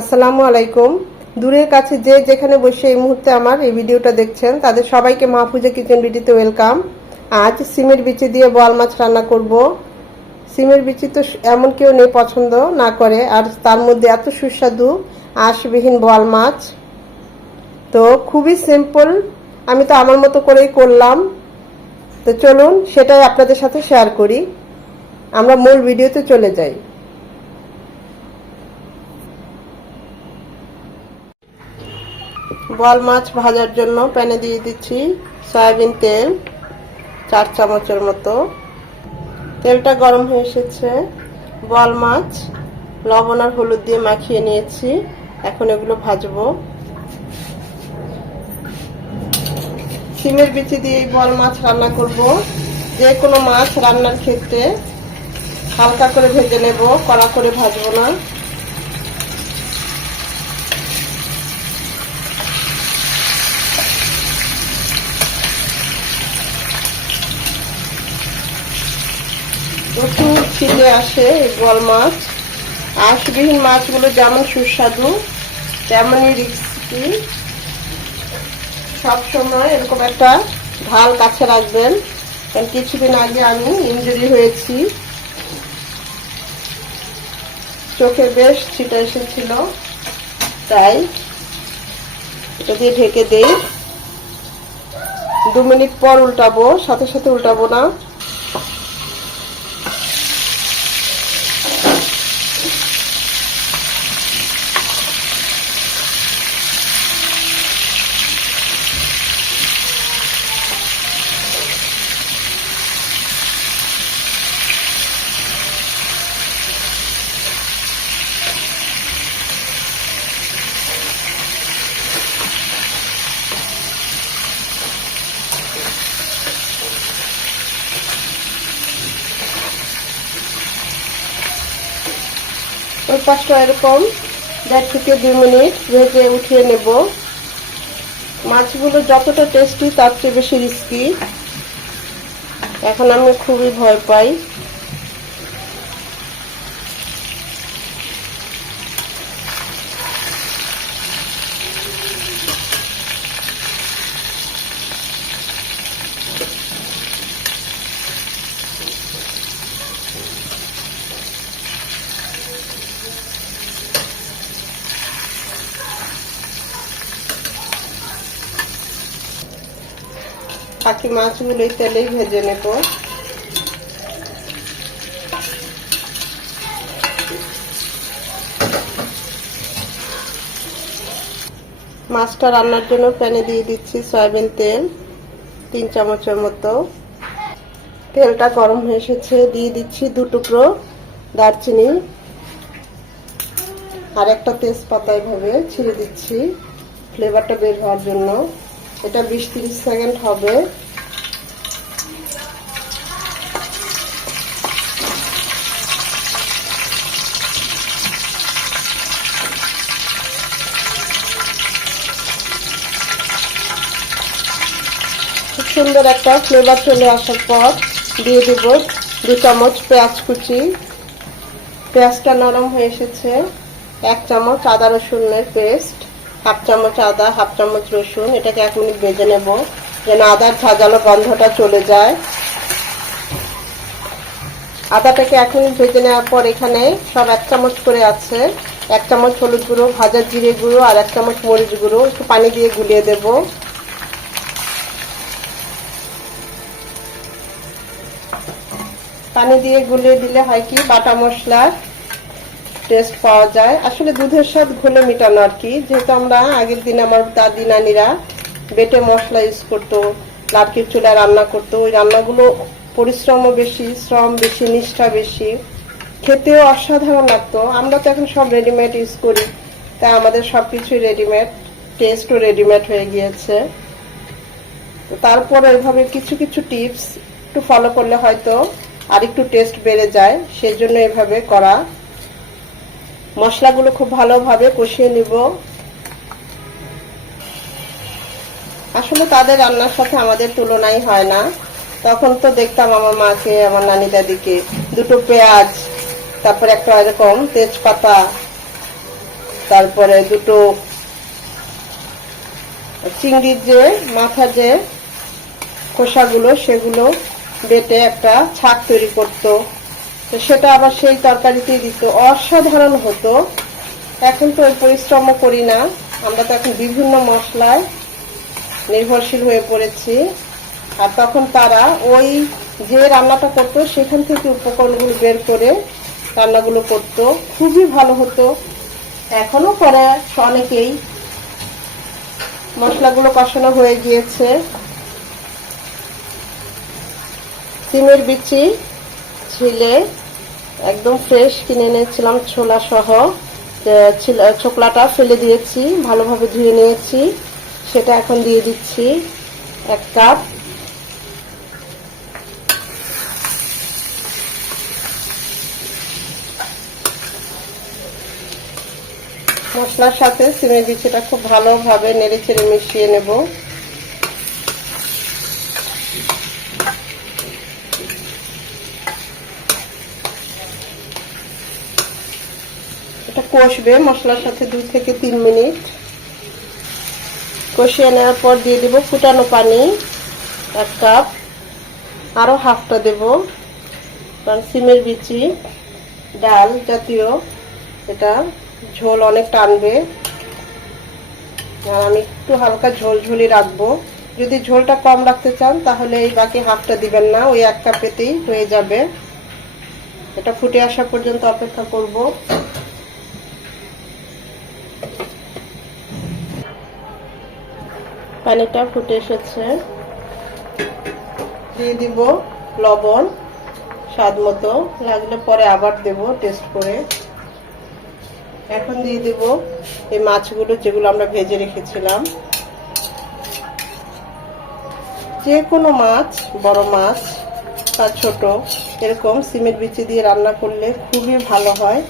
আসসালামু আলাইকুম। দূরের কাছে যে যেখানে বসে এই মুহূর্তে আমার এই ভিডিওটা দেখছেন, তাদের সবাইকে মাহফুজা কিচেন বিডিতে ওয়েলকাম। আজ সিমের বিচি দিয়ে বোয়াল মাছ রান্না করব। সিমের বিচি তো এমন কেউ নেই পছন্দ না করে, আর তার মধ্যে এত সুস্বাদু, আঁশবিহীন বোয়াল মাছ। তো খুবই সিম্পল আমি তো আমার মতো করেই করলাম। তো চলুন, সেটাই আপনাদের সাথে শেয়ার করি। আমরা মূল ভিডিওতে চলে যাই। বল মাছ ভাজার জন্য প্যানে দিয়ে দিচ্ছি সয়াবিন তেল, চার চামচের মতো। তেলটা গরম হয়ে এসেছে। বল মাছ, লবণ আর হলুদ দিয়ে মাখিয়ে নিয়েছি। এখন এগুলো ভাজবো। সিমের বিচি দিয়ে বল মাছ রান্না করব। যে কোনো মাছ রান্নার ক্ষেত্রে হালকা করে ভেজে নেব, কড়া করে ভাজবো না। প্রচুর ছিটে আসে বল মাছ। আঁশবিহীন মাছগুলো যেমন সুস্বাদু, তেমনই রিক্সি সবসময় এরকম একটা ঢাল কাছে রাখবেন। কারণ কিছুদিন আগে আমি ইঞ্জুরি হয়েছি। চোখে বেশ ছিটা এসেছিল, তাই এটা দিয়ে ঢেকে দেই। দু মিনিট পর উল্টাবো, সাথে সাথে উল্টাবো না। পাঁচটা এরকম, দেড় থেকে দুই মিনিট ভেজে উঠিয়ে নেব। মাছগুলো যতটা টেস্টি তার চেয়ে বেশি রিস্কি এখন আমি খুবই ভয় পাই। বাকি মাছগুলো এই তেলেই ভেজে নেব। মাছটা রান্নার জন্য প্যানে দিয়ে দিচ্ছি সয়াবিন তেল, তিন চামচের মতো। তেলটা গরম হয়ে এসেছে, দিয়ে দিচ্ছি দু টুকরো দারচিনি আর একটা তেজপাতা এভাবে ছিঁড়ে দিচ্ছি। ফ্লেভারটা বের হওয়ার জন্য। এটা বিশ তিরিশ সেকেন্ড হবে। খুব সুন্দর একটা ফ্লেভার চলে আসার পর দিয়ে দেব দু চামচ পেঁয়াজ কুচি। পেঁয়াজটা নরম হয়ে এসেছে। এক চামচ আদা রসুনের পেস্ট হাফ চামচ আদা, হাফ চামচ রসুন, এটাকে এক মিনিট ভেজে নেব, যেন আদার ঝাঁঝালো গন্ধটা চলে যায়। আদাটাকে এক মিনিট ভেজে নেওয়ার পর এখানে সব এক চামচ করে আছে, এক চামচ হলুদ গুঁড়ো, ভাজা জিরে গুঁড়ো আর এক চামচ মরিচ গুঁড়ো, একটু পানি দিয়ে গুলিয়ে দেব। পানি দিয়ে গুলিয়ে দিলে হয় কি? বাটা মশলার টেস্ট পাওয়া যায়। আসলে দুধের স্বাদ ঘোলে মেটানো আর কি। যেহেতু আমরা আগের দিন আমার দাদি, নানিরা বেটে মশলা ইউজ করতো, লাটকির চুলা রান্না করতো। ওই রান্নাগুলো পরিশ্রমও বেশি, শ্রম বেশি, নিষ্ঠা বেশি। খেতেও অসাধারণ লাগতো। আমরা তো এখন সব রেডিমেড ইউজ করি। তাই আমাদের সব কিছুই রেডিমেড টেস্টও রেডিমেড হয়ে গিয়েছে। তো তারপরে এভাবে কিছু কিছু টিপস একটু ফলো করলে হয়তো আর একটু টেস্ট বেড়ে যায়। সেই জন্য এভাবে করা। মশলাগুলো খুব ভালোভাবে কষিয়ে নিব। আসলে তাদের রান্নার সাথে আমাদের তুলনাই হয় না। তখন তো দেখতাম আমার মাকে, আমার নানি দাদিকে, দুটো পেঁয়াজ, তারপর একটা এরকম তেজপাতা, তারপরে দুটো চিংড়ির যে, মাথা যে, খোসাগুলো, সেগুলো বেটে একটা ছাক তৈরি করতো। তো সেটা আবার সেই তরকারিতেই দিত। অসাধারণ হতো। এখন তো ওই পরিশ্রমও করি না। আমরা তো এখন বিভিন্ন মশলায় নির্ভরশীল হয়ে পড়েছি। আর তখন তারা ওই যে রান্নাটা করতো, সেখান থেকে উপকরণগুলো বের করে রান্নাগুলো করতো। খুবই ভালো হতো। এখনও করে অনেকেই। মশলাগুলো কষানো হয়ে গিয়েছে। সিমের বিচি। ছিলে, একদম ফ্রেশ কিনে এনেছিলাম ছোলা সহ। ছোকলাটা ফেলে দিয়েছি, ভালোভাবে ধুয়ে নিয়েছি। সেটা এখন দিয়ে দিচ্ছি, এক কাপ। মশলার সাথে সিমের বিচিটা খুব ভালোভাবে নেড়ে চেড়ে মিশিয়ে নেব। এটা কষবে মশলার সাথে দুই থেকে তিন মিনিট। কষিয়ে নেওয়ার পর দিয়ে দেব ফুটানো পানি, এক কাপ। আরও হাফটা দেব। কারণ সিমের বিচি, ডাল জাতীয়, এটা ঝোল অনেক টানবে। আর আমি একটু হালকা ঝোল ঝোলই রাখব। যদি ঝোলটা কম রাখতে চান, তাহলে এই বাকি হাফটা দিবেন না, ওই এক কাপেতেই হয়ে যাবে। এটা ফুটে আসা পর্যন্ত অপেক্ষা করব। পানিটা ফুটে এসেছে। দিয়ে দিব লবণ, স্বাদ মতো। লাগলে পরে আবার দেব টেস্ট করে। এখন দিয়ে দেব এই মাছগুলো যেগুলো আমরা ভেজে রেখেছিলাম। যে কোনো মাছ, বড় মাছ বা ছোট, এরকম সিমেন্ট বিচি দিয়ে রান্না করলে খুবই ভালো হয়।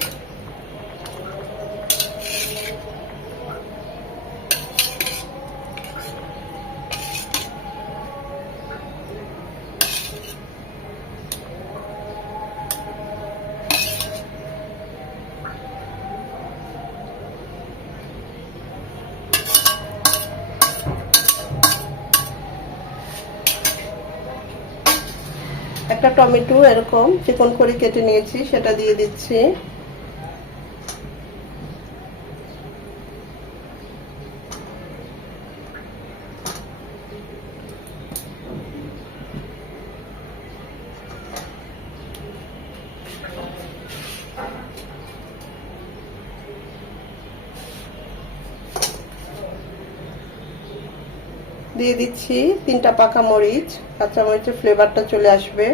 একটা টমেটো এরকম চিকন করে কেটে নিয়েছি সেটা দিয়ে দিচ্ছি। দিয়ে দিচ্ছি তিনটা পাকা মরিচ, কাঁচা মরিচের ফ্লেভারটা চলে আসবে।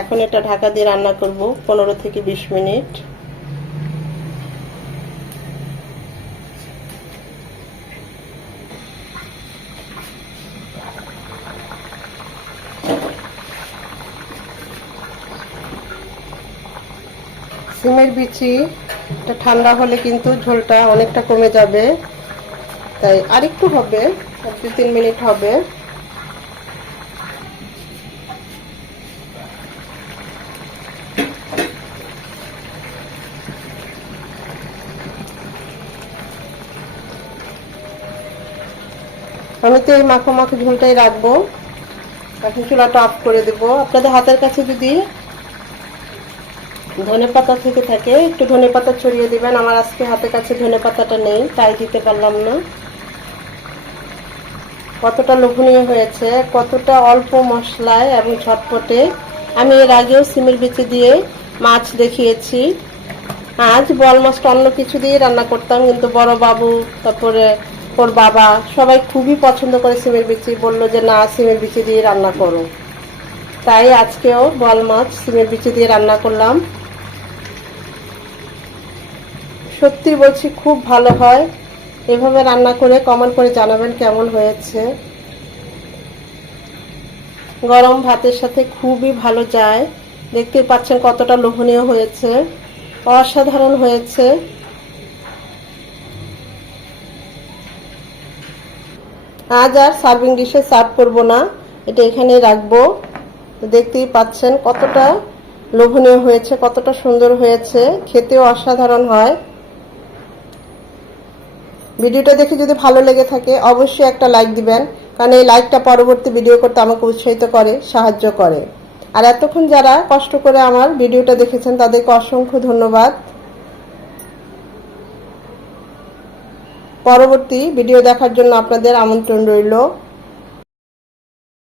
এখন এটা ঢাকা দিয়ে রান্না করব পনেরো থেকে বিশ মিনিট। সিমের বিচি, এটা ঠান্ডা হলে কিন্তু ঝোলটা অনেকটা কমে যাবে। তাই আরেকটু হবে দু তিন মিনিট হবে। আমি তো এই মাখো মাখো ঝোলটাই রাখব। এখন চুলাটা অফ করে দেব। আপনাদের হাতের কাছে যদি ধনে পাতা থেকে থাকে, একটু ধনে পাতা ছড়িয়ে দিবেন। আমার আজকে হাতের কাছে ধনে পাতাটা নেই, তাই দিতে পারলাম না। কতটা লোভনীয় হয়েছে, কতটা অল্প মশলায় এবং ঝটপটে। আমি এর আগেও সিমের বিচি দিয়ে মাছ দেখিয়েছি। আজ বল মাছটা অন্য কিছু দিয়ে রান্না করতাম, কিন্তু বড় বাবু, তারপরে ওর বাবা সবাই খুবই পছন্দ করে সিমের বিচি, বলল যে, না, সিমের বিচি দিয়ে রান্না করো। তাই আজকেও বল মাছ সিমের বিচি দিয়ে রান্না করলাম। সত্যি বলছি, খুব ভালো হয়। এভাবে রান্না করে কমেন্ট করে জানাবেন কেমন হয়েছে। গরম ভাতের সাথে খুবই ভালো যায়। দেখতে পাচ্ছেন কতটা লোভনীয় হয়েছে। অসাধারণ হয়েছে। আজ আর সার্ভিং ডিশে সার্ভ করব না। এটা এখানে রাখব। দেখতেই পাচ্ছেন কতটা লোভনীয় হয়েছে, কতটা সুন্দর হয়েছে। খেতেও অসাধারণ হয়। ভিডিওটা দেখে যদি ভালো লেগে থাকে, অবশ্যই একটা লাইক দিবেন। কারণ এই লাইকটা পরবর্তী ভিডিও করতে আমাকে উৎসাহিত করে, সাহায্য করে। আর এতক্ষণ যারা কষ্ট করে আমার ভিডিওটা দেখেছেন, তাদেরকে অসংখ্য ধন্যবাদ। পরবর্তী ভিডিও দেখার জন্য আপনাদের আমন্ত্রণ রইল।